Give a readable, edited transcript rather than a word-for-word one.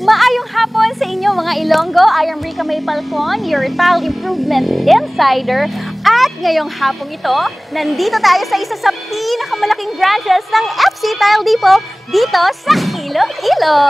Maayong hapon sa inyo mga Ilonggo. I am Rica May Palcon, your tile improvement insider. At ngayong hapong ito, nandito tayo sa isa sa pinakamalaking branches ng FC Tile Depot dito sa Iloilo.